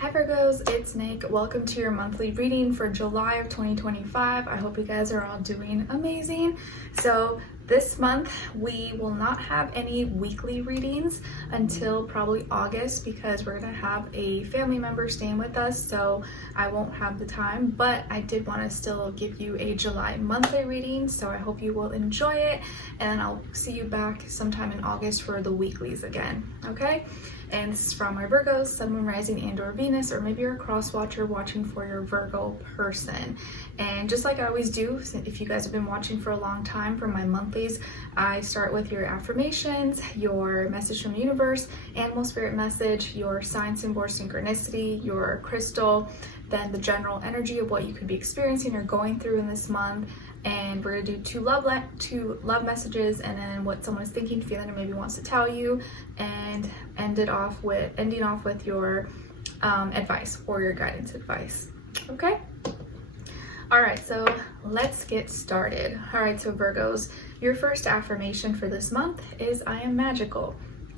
Hi Virgos, it's Nick. Welcome to your monthly reading for July of 2025. I hope you guys are all doing amazing. So this month we will not have any weekly readings until probably August because we're gonna have a family member staying with us, so I won't have the time, but I did want to still give you a July monthly reading, so I hope you will enjoy it, and I'll see you back sometime in August for the weeklies again, okay? And this is from my Virgos, Sun, Moon, Rising, and or Venus, or maybe you're a cross watcher watching for your Virgo person. And just like I always do, if you guys have been watching for a long time for my monthlies, I start with your affirmations, your message from the universe, animal spirit message, your sign, symbol, or synchronicity, your crystal, then the general energy of what you could be experiencing or going through in this month. And we're gonna do two love messages, and then what someone is thinking, feeling, or maybe wants to tell you, and ending off with your advice or your guidance advice. Okay. All right, so let's get started. All right, so Virgos, your first affirmation for this month is I am magical.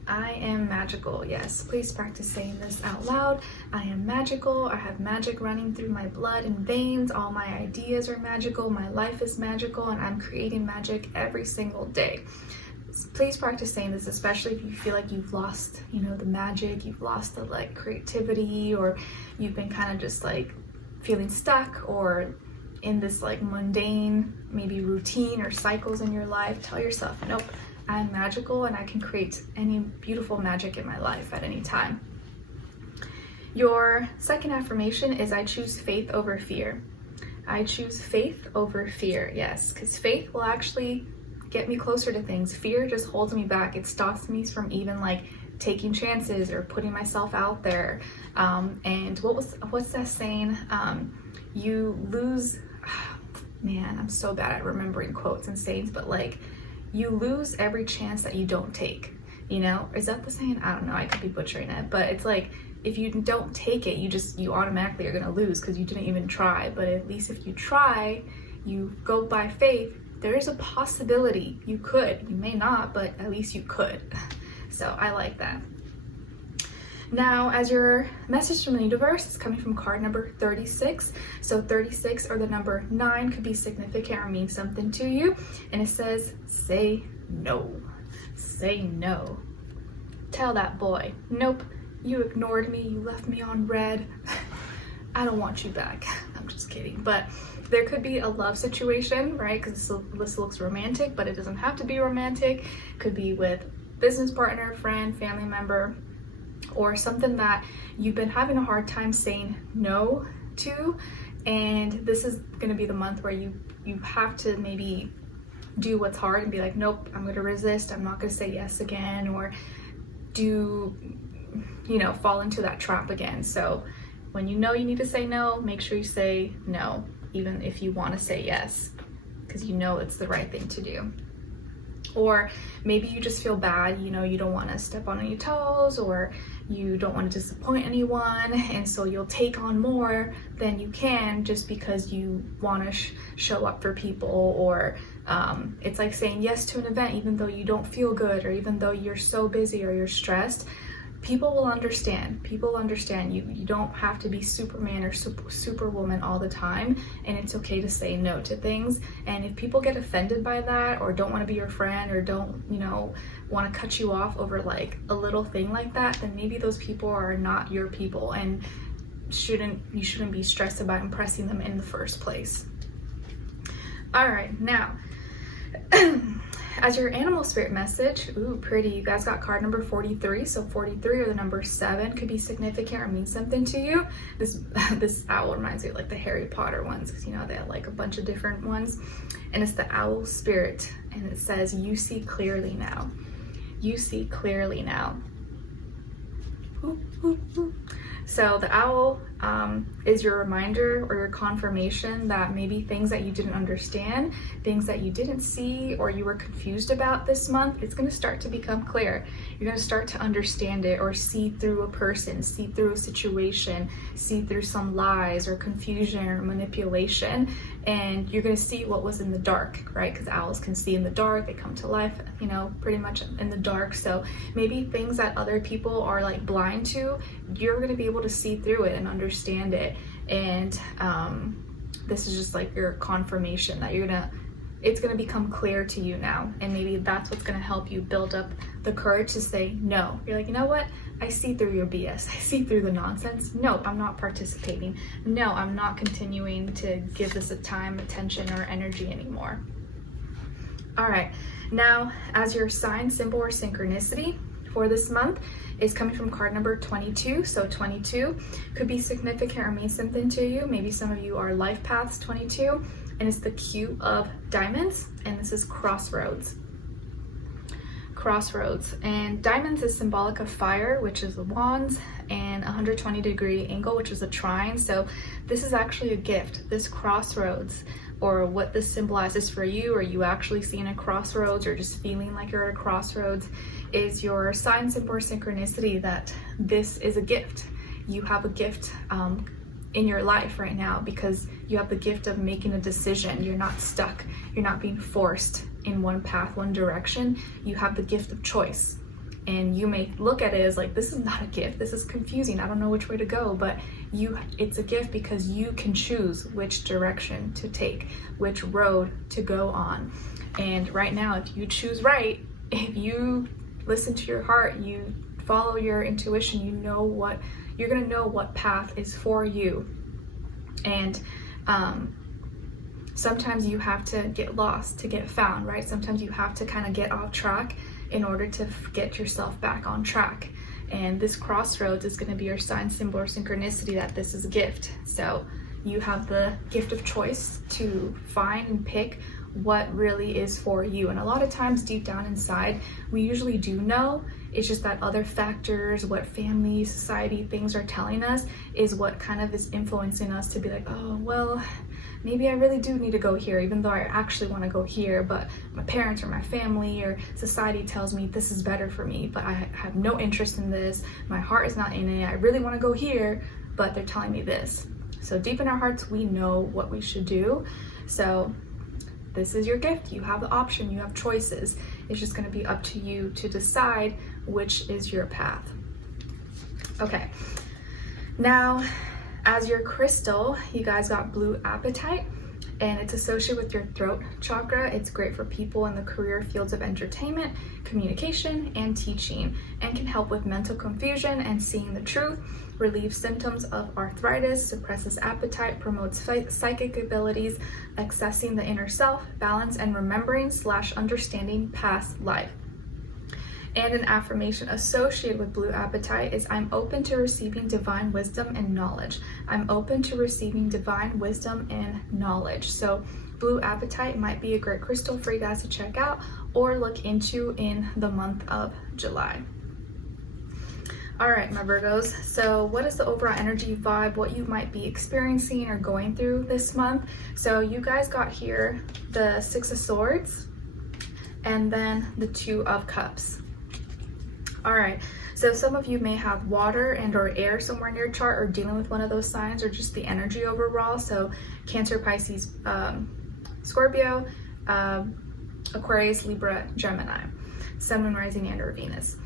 I am magical. Yes, please practice saying this out loud. I am magical. I have magic running through my blood and veins. All my ideas are magical. My life is magical, and I'm creating magic every single day. Please practice saying this, especially if you feel like you've lost, the magic, you've lost the creativity, or you've been kind of just feeling stuck or in this mundane, maybe routine or cycles in your life. Tell yourself, nope, I'm magical and I can create any beautiful magic in my life at any time. Your second affirmation is I choose faith over fear. I choose faith over fear. Yes, because faith will actually get me closer to things. Fear just holds me back. It stops me from even taking chances or putting myself out there. And what's that saying? You lose, man, I'm so bad at remembering quotes and sayings, but you lose every chance that you don't take. Is that the saying? I don't know, I could be butchering it, but it's if you don't take it, you automatically are gonna lose because you didn't even try. But at least if you try, you go by faith, there is a possibility you could. You may not, but at least you could. So I like that. Now, as your message from the universe is coming from card number 36. So 36 or the number 9 could be significant or mean something to you. And it says, say no. Say no. Tell that boy, nope, you ignored me, you left me on red. I don't want you back. I'm just kidding. But there could be a love situation, right? Because this looks romantic, but it doesn't have to be romantic. It could be with business partner, friend, family member, or something that you've been having a hard time saying no to. And this is going to be the month where you have to maybe do what's hard and be like, nope, I'm going to resist. I'm not going to say yes again, or fall into that trap again. So when you know you need to say no, make sure you say no, even if you want to say yes, because it's the right thing to do. Or maybe you just feel bad, you don't want to step on any toes, or you don't want to disappoint anyone, and so you'll take on more than you can just because you want to show up for people. Or it's like saying yes to an event even though you don't feel good, or even though you're so busy or you're stressed. People will understand. People understand you. You don't have to be Superman or Superwoman all the time, and it's okay to say no to things. And if people get offended by that, or don't want to be your friend, or don't, want to cut you off over a little thing like that, then maybe those people are not your people, and you shouldn't be stressed about impressing them in the first place. All right, now as your animal spirit message, ooh, pretty, you guys got card number 43. So 43 or the number 7 could be significant or mean something to you. This owl reminds me of the Harry Potter ones, because they have a bunch of different ones. And it's the owl spirit, and it says, you see clearly now. You see clearly now. Ooh, ooh, ooh. So the owl is your reminder or your confirmation that maybe things that you didn't understand, things that you didn't see, or you were confused about this month, it's going to start to become clear. you're gonna start to understand it or see through a person, see through a situation, see through some lies or confusion or manipulation, and you're gonna see what was in the dark, right? Because owls can see in the dark, they come to life, you know, pretty much in the dark. So maybe things that other people are like blind to, you're gonna be able to see through it and understand it. And this is just like your confirmation that it's gonna become clear to you now. And maybe that's what's gonna help you build up the courage to say no. You're like, you know what? I see through your BS. I see through the nonsense. No, I'm not participating. No, I'm not continuing to give this a time, attention, or energy anymore. All right, now as your sign, symbol, or synchronicity for this month is coming from card number 22. So 22 could be significant or mean something to you. Maybe some of you are life paths 22, and it's the Q of diamonds, and this is crossroads. Crossroads, and diamonds is symbolic of fire, which is the wands, and 120-degree angle, which is a trine. So this is actually a gift. This crossroads, or what this symbolizes for you, or you actually seeing a crossroads or just feeling like you're at a crossroads, is your sign, symbol, or synchronicity that this is a gift. You have a gift in your life right now because you have the gift of making a decision. You're not stuck. You're not being forced in one path, one direction. You have the gift of choice. And you may look at it as like, this is not a gift. This is confusing. I don't know which way to go, but it's a gift because you can choose which direction to take, which road to go on. And right now, if you choose right, if you listen to your heart, you follow your intuition, you're gonna know what path is for you. And sometimes you have to get lost to get found, right? Sometimes you have to kind of get off track in order to get yourself back on track. And this crossroads is going to be your sign, symbol, or synchronicity that this is a gift. So you have the gift of choice to find and pick what really is for you. And a lot of times deep down inside, we usually do know. It's just that other factors, what family, society, things are telling us is what kind of is influencing us to be like, oh, well, maybe I really do need to go here, even though I actually want to go here, but my parents or my family or society tells me this is better for me, but I have no interest in this. My heart is not in it. I really want to go here, but they're telling me this. So deep in our hearts, we know what we should do. So this is your gift. You have the option, you have choices. It's just going to be up to you to decide which is your path. Okay, now as your crystal, you guys got blue apatite, and it's associated with your throat chakra. It's great for people in the career fields of entertainment, communication, and teaching, and can help with mental confusion and seeing the truth, relieves symptoms of arthritis, suppresses appetite, promotes psychic abilities, accessing the inner self, balance, and remembering / understanding past life. And an affirmation associated with blue apatite is, I'm open to receiving divine wisdom and knowledge. I'm open to receiving divine wisdom and knowledge. So blue apatite might be a great crystal for you guys to check out or look into in the month of July. All right, my Virgos. So what is the overall energy vibe, what you might be experiencing or going through this month? So you guys got here the 6 of Swords and then the 2 of Cups. All right, so some of you may have water and or air somewhere in your chart or dealing with one of those signs or just the energy overall. So Cancer, Pisces, Scorpio, Aquarius, Libra, Gemini, Sun, Moon, Rising, and or Venus.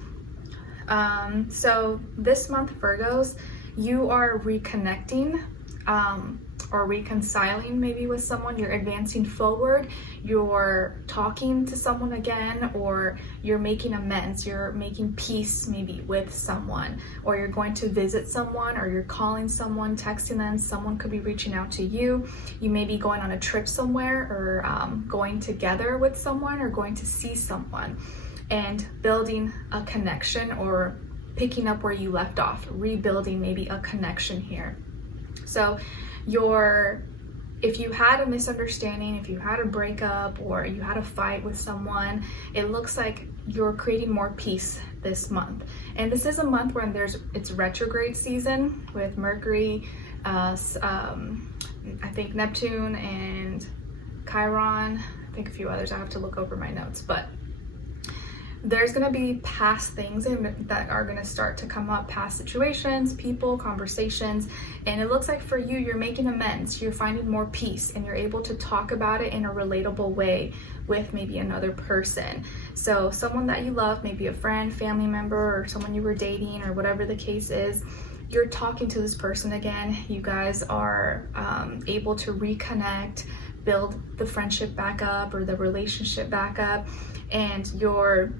So this month, Virgos, you are reconnecting or reconciling maybe with someone. You're advancing forward, you're talking to someone again, or you're making amends, you're making peace maybe with someone, or you're going to visit someone, or you're calling someone, texting them. Someone could be reaching out to you. You may be going on a trip somewhere, or going together with someone, or going to see someone and building a connection or picking up where you left off, rebuilding maybe a connection here. So if you had a misunderstanding, if you had a breakup, or you had a fight with someone, it looks like you're creating more peace this month. And this is a month when it's retrograde season with Mercury, I think Neptune and Chiron, I think a few others. I have to look over my notes, but there's going to be past things that are going to start to come up, past situations, people, conversations, and it looks like for you, you're making amends, you're finding more peace, and you're able to talk about it in a relatable way with maybe another person. So someone that you love, maybe a friend, family member, or someone you were dating, or whatever the case is, you're talking to this person again. You guys are able to reconnect, build the friendship back up or the relationship back up, and you're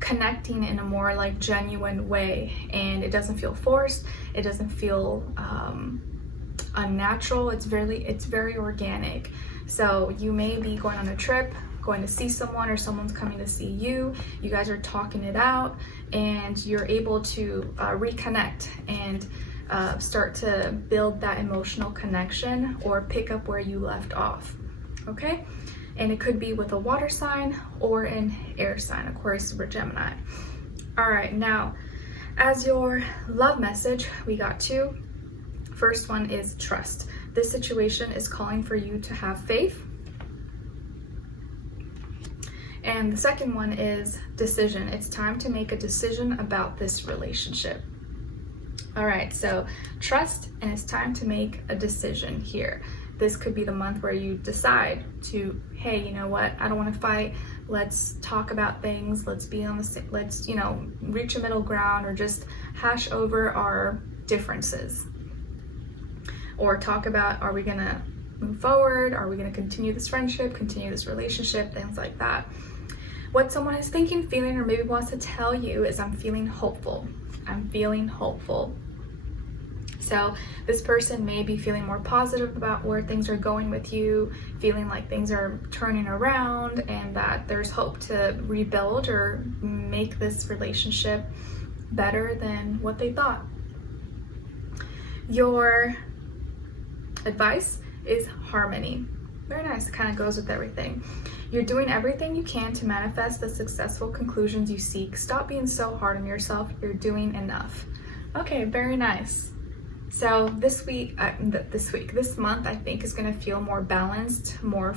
connecting in a more like genuine way, and it doesn't feel forced, it doesn't feel unnatural, it's very organic. So you may be going on a trip, going to see someone, or someone's coming to see you. You guys are talking it out, and you're able to reconnect and start to build that emotional connection or pick up where you left off. Okay? And it could be with a water sign or an air sign, Aquarius or Gemini. All right, now as your love message, we got 2. First one is trust. This situation is calling for you to have faith. And the second one is decision. It's time to make a decision about this relationship. All right, so trust, and it's time to make a decision here. This could be the month where you decide to, hey, you know what? I don't want to fight. Let's talk about things. Let's be on the, let's, reach a middle ground, or just hash over our differences. Or talk about, are we going to move forward? Are we going to continue this friendship, continue this relationship, things like that. What someone is thinking, feeling, or maybe wants to tell you is, I'm feeling hopeful. I'm feeling hopeful. So this person may be feeling more positive about where things are going with you, feeling like things are turning around, and that there's hope to rebuild or make this relationship better than what they thought. Your advice is harmony. Very nice, kind of goes with everything. You're doing everything you can to manifest the successful conclusions you seek. Stop being so hard on yourself. You're doing enough. Okay, very nice. So this month, I think is going to feel more balanced, more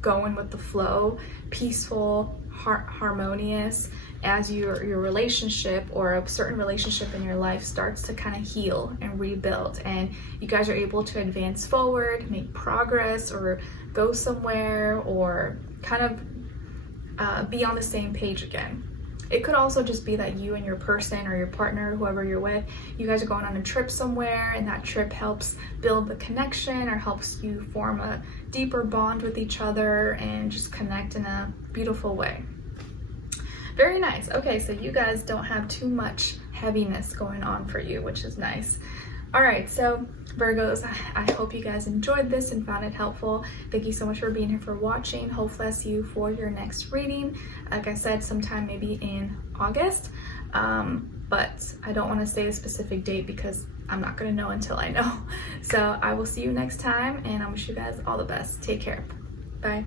going with the flow, peaceful, harmonious, as your relationship or a certain relationship in your life starts to kind of heal and rebuild, and you guys are able to advance forward, make progress, or go somewhere, or kind of be on the same page again. It could also just be that you and your person or your partner, whoever you're with, you guys are going on a trip somewhere, and that trip helps build the connection or helps you form a deeper bond with each other and just connect in a beautiful way. Very nice. Okay, so you guys don't have too much heaviness going on for you, which is nice. All right, so Virgos, I hope you guys enjoyed this and found it helpful. Thank you so much for being here, for watching. Hopefully I see you for your next reading. Like I said, sometime maybe in August, but I don't want to say a specific date because I'm not going to know until I know. So I will see you next time, and I wish you guys all the best. Take care. Bye.